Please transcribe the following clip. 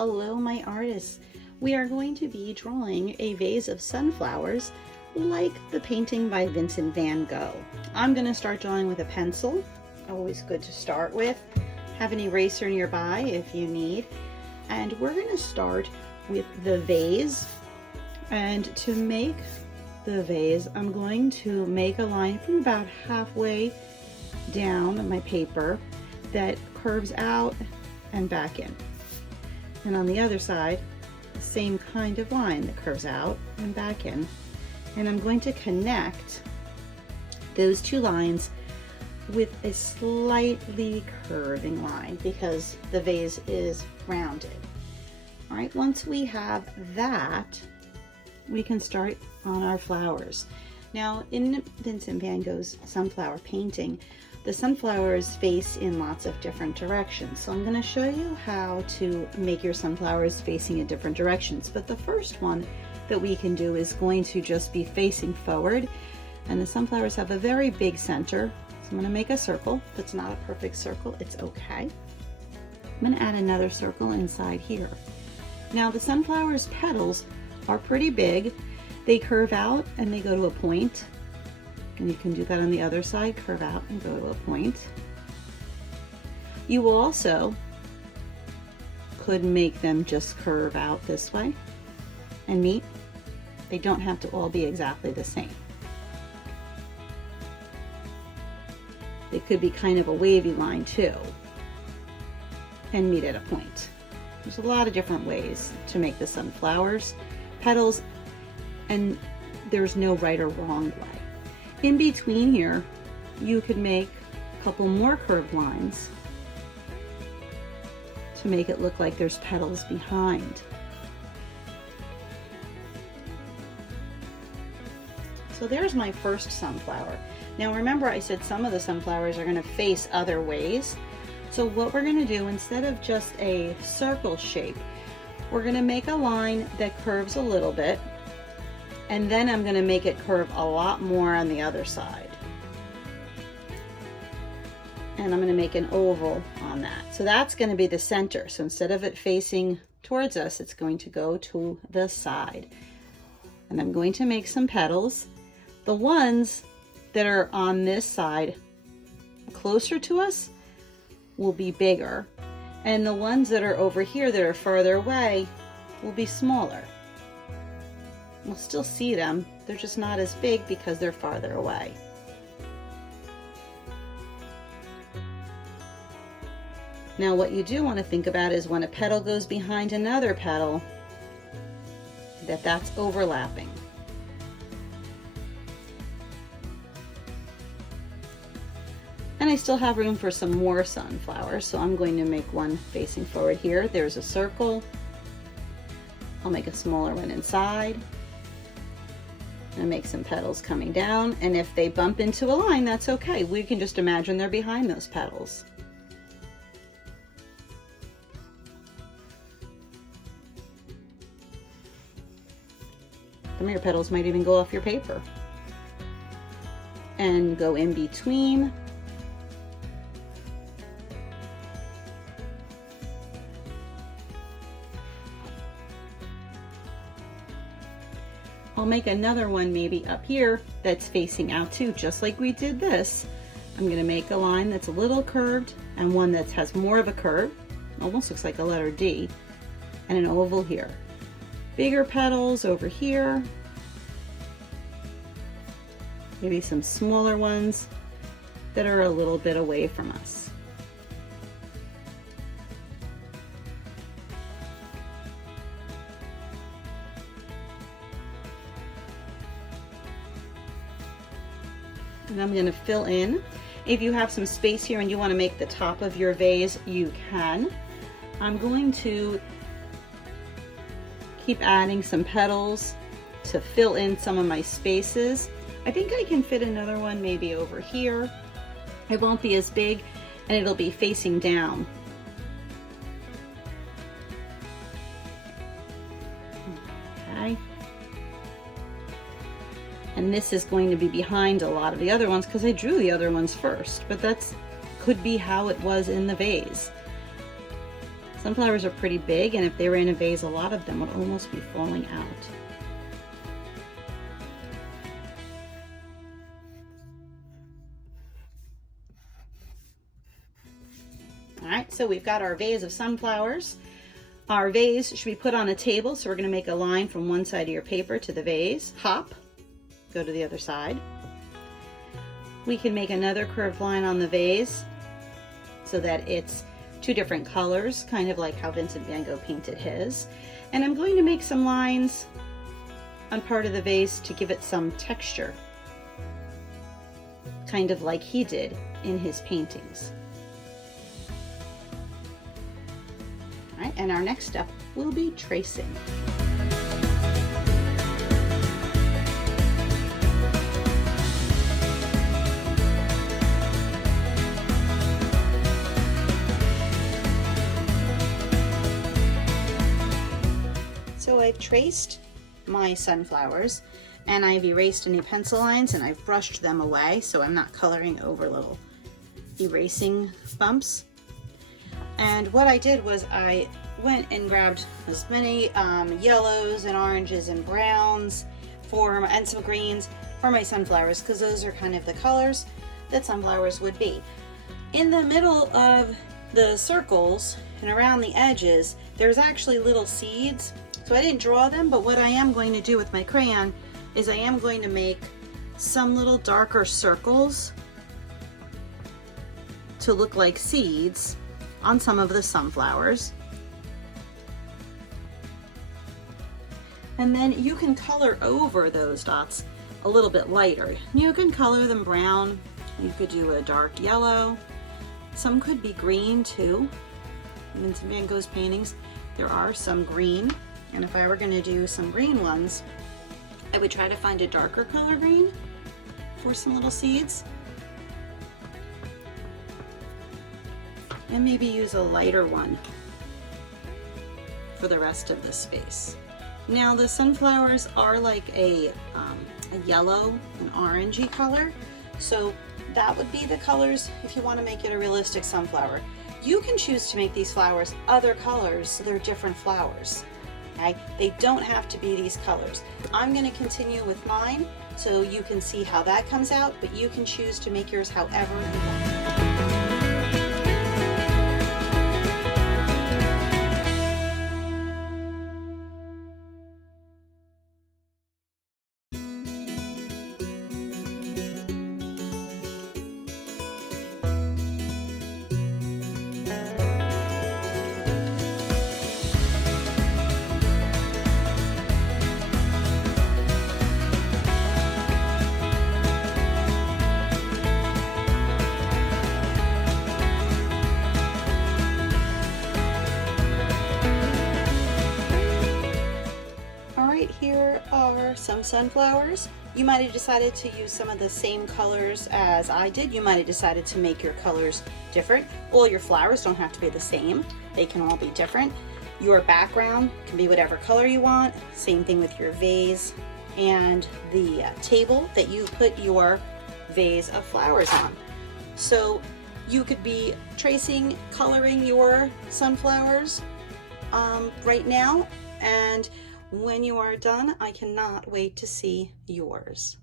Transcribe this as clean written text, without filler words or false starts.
Hello, my artists. We are going to be drawing a vase of sunflowers like the painting by Vincent van Gogh. I'm going to start drawing with a pencil, always good to start with. Have an eraser nearby if you need. And we're going to start with the vase. And to make the vase, I'm going to make a line from about halfway down on my paper that curves out and back in. And on the other side, the same kind of line that curves out and back in. And I'm going to connect those two lines with a slightly curving line because the vase is rounded. All right, once we have that, we can start on our flowers. Now, in Vincent van Gogh's sunflower painting, the sunflowers face in lots of different directions. So I'm going to show you how to make your sunflowers facing in different directions. But the first one that we can do is going to just be facing forward. And the sunflowers have a very big center. So I'm going to make a circle. If it's not a perfect circle, it's okay. I'm going to add another circle inside here. Now the sunflower's petals are pretty big. They curve out and they go to a point. And you can do that on the other side, curve out and go to a point. You also could make them just curve out this way and meet. They don't have to all be exactly the same. They could be kind of a wavy line too and meet at a point. There's a lot of different ways to make the sunflowers, petals, and there's no right or wrong way. In between here, you could make a couple more curved lines to make it look like there's petals behind. So there's my first sunflower. Now remember, I said some of the sunflowers are going to face other ways. So what we're going to do, instead of just a circle shape, we're going to make a line that curves a little bit. And then I'm going to make it curve a lot more on the other side. And I'm going to make an oval on that. So that's going to be the center. So instead of it facing towards us, it's going to go to the side. And I'm going to make some petals. The ones that are on this side closer to us will be bigger. And the ones that are over here that are further away will be smaller. We'll still see them, they're just not as big because they're farther away. Now what you do want to think about is when a petal goes behind another petal, that's overlapping. And I still have room for some more sunflowers, so I'm going to make one facing forward here. There's a circle. I'll make a smaller one inside. And make some petals coming down, and if they bump into a line, that's okay. We can just imagine they're behind those petals. Some of your petals might even go off your paper and go in between. I'll make another one maybe up here that's facing out too, just like we did this. I'm going to make a line that's a little curved and one that has more of a curve, almost looks like a letter D, and an oval here. Bigger petals over here, maybe some smaller ones that are a little bit away from us. And I'm going to fill in. If you have some space here and you want to make the top of your vase, you can. I'm going to keep adding some petals to fill in some of my spaces. I think I can fit another one maybe over here. It won't be as big and it'll be facing down. Okay. And this is going to be behind a lot of the other ones because I drew the other ones first, but that's could be how it was in the vase. Sunflowers are pretty big, and if they were in a vase, a lot of them would almost be falling out. All right, so we've got our vase of sunflowers. Our vase should be put on a table, so we're going to make a line from one side of your paper to the vase. Hop, go to the other side. We can make another curved line on the vase so that it's two different colors, kind of like how Vincent van Gogh painted his. And I'm going to make some lines on part of the vase to give it some texture, kind of like he did in his paintings. All right, and our next step will be tracing. So I've traced my sunflowers, and I've erased any pencil lines, and I've brushed them away so I'm not coloring over little erasing bumps. And what I did was I went and grabbed as many yellows and oranges and browns and some greens for my sunflowers, because those are kind of the colors that sunflowers would be. In the middle of the circles and around the edges, there's actually little seeds. So I didn't draw them, but what I am going to do with my crayon is I am going to make some little darker circles to look like seeds on some of the sunflowers. And then you can color over those dots a little bit lighter. You can color them brown, you could do a dark yellow, some could be green too. In some Van Gogh's paintings, there are some green. And if I were going to do some green ones, I would try to find a darker color green for some little seeds. And maybe use a lighter one for the rest of the space. Now the sunflowers are like a yellow and orangey color. So that would be the colors if you want to make it a realistic sunflower. You can choose to make these flowers other colors so they're different flowers. Okay? They don't have to be these colors. I'm going to continue with mine so you can see how that comes out, but you can choose to make yours however you want. Here are some sunflowers. You might have decided to use some of the same colors as I did. You might have decided to make your colors different. All your flowers don't have to be the same. They can all be different. Your background can be whatever color you want. Same thing with your vase and the table that you put your vase of flowers on. So you could be tracing, coloring your sunflowers right now, and when you are done, I cannot wait to see yours.